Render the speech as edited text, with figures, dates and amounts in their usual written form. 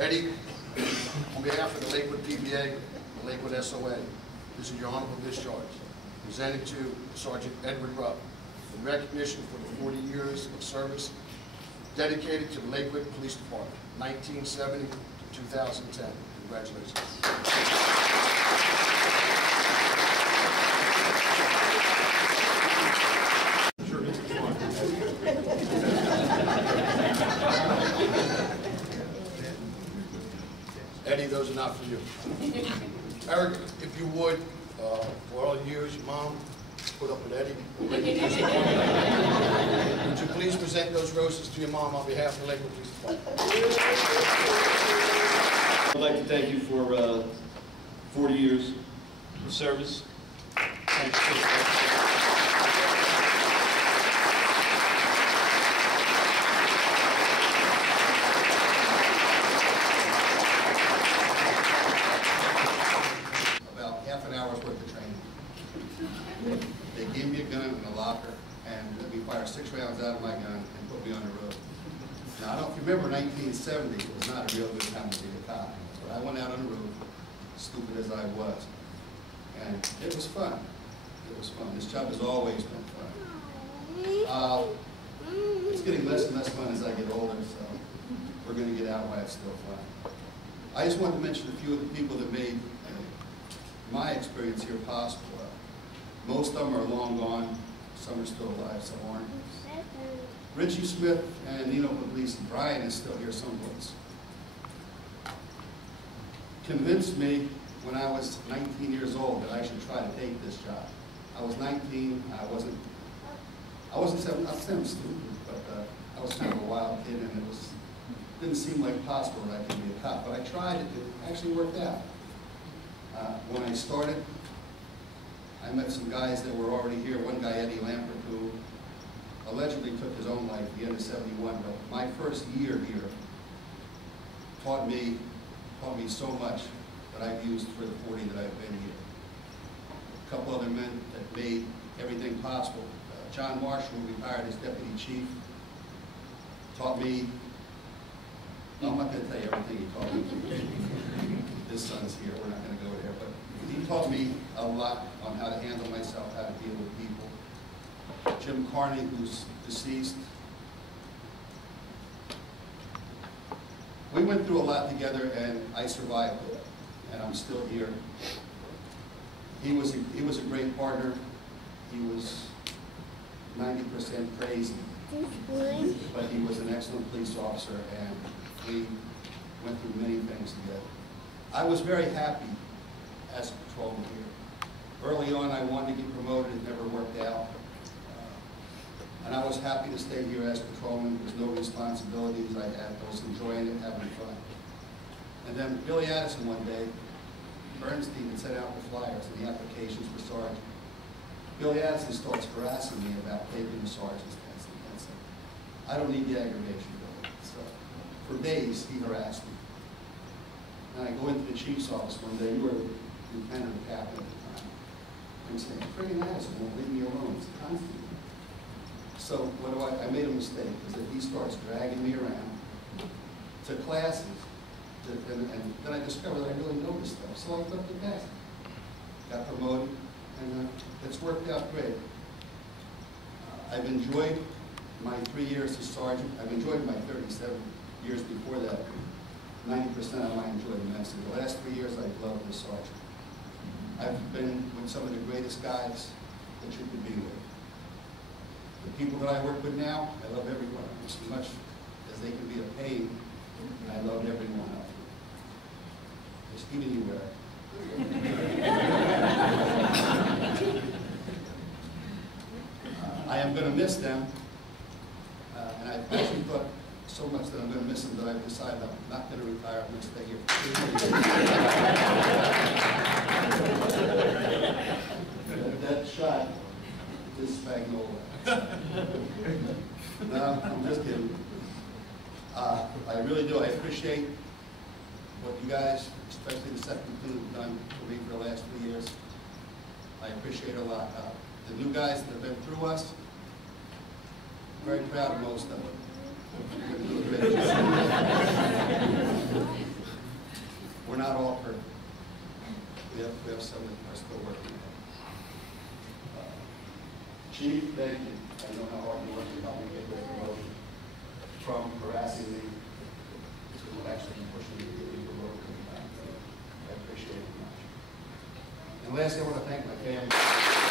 Eddie, on behalf of the Lakewood PBA and Lakewood SOA, this is your honorable discharge, presented to Sergeant Edward Rupp in recognition for the 40 years of service dedicated to the Lakewood Police Department, 1970 to 2010. Congratulations. Eddie, those are not for you. Eric, if you would, for all years, your mom put up with Eddie. Would you please present those roses to your mom on behalf of the Lakewood Police Department? I'd like to thank you for 40 years of service. Thank you. Half an hour's worth of training. They gave me a gun in a locker and let me fire 6 rounds out of my gun and put me on the road. Now, I don't know if you remember 1970, it was not a real good time to be a cop. But I went out on the road, stupid as I was, and it was fun. It was fun. This job has always been fun. It's getting less and less fun as I get older, so we're going to get out while it's still fun. I just want to mention a few of the people that made my experience here possible. Most of them are long gone, some are still alive, some aren't. Richie Smith and Nino Puglisi, and Brian is still here someplace, convinced me when I was 19 years old that I should try to take this job. I was 19, I wasn't stupid, but I was kind of a wild kid, and it didn't seem like possible that I could be a cop, but I tried it, it actually worked out. When I started, I met some guys that were already here. One guy, Eddie Lampert, who allegedly took his own life at the end of '71. But my first year here taught me so much that I've used for the 40 that I've been here. A couple other men that made everything possible. John Marshall, who retired as deputy chief, taught me. I'm not going to tell you everything he taught me. His son's here, we're not going to go there, but he taught me a lot on how to handle myself, how to deal with people. Jim Carney, who's deceased. We went through a lot together, and I survived it, and I'm still here. He was a great partner. He was 90% crazy, but he was an excellent police officer, and we went through many things together. I was very happy as a patrolman here. Early on, I wanted to get promoted. It never worked out. And I was happy to stay here as patrolman. There was no responsibilities. I was enjoying it, having fun. And then Billy Addison one day, Bernstein had sent out the flyers and the applications for sergeant. Billy Addison starts harassing me about taking the sergeant's test. And said, I don't need the aggravation, Billy. So for days, he harassed me. And I go into the chief's office one day. You were the lieutenant or captain at the time. I'm saying, friggin' Addison won't leave me alone. It's constant. So what do I made a mistake, because he starts dragging me around to classes, and then I discovered that I really know this stuff. So I took the test, got promoted, and it's worked out great. I've enjoyed my 3 years as sergeant. I've enjoyed my 37 years before that. 90% of my enjoyed immensely. The last 3 years I've loved this sergeant. I've been with some of the greatest guys that you could be with. The people that I work with now, I love every one of them. As much as they can be a pain, I love every one of them. Just even you, Eric. I am going to miss them, and I've actually thought so much that I'm going to miss them that I've decided I'm not going to retire. I'm going to stay here for 2 years. That shot is Spagnola. No, I'm just kidding. I really do. I appreciate what you guys, especially the second platoon, have done for me for the last 3 years. I appreciate it a lot. The new guys that have been through us, I'm very proud of most of them. Chief, thank you. I know how hard you worked to help me get this promotion. From harassing me to actually pushing me to be promoted. I appreciate it much. And lastly, I want to thank my family.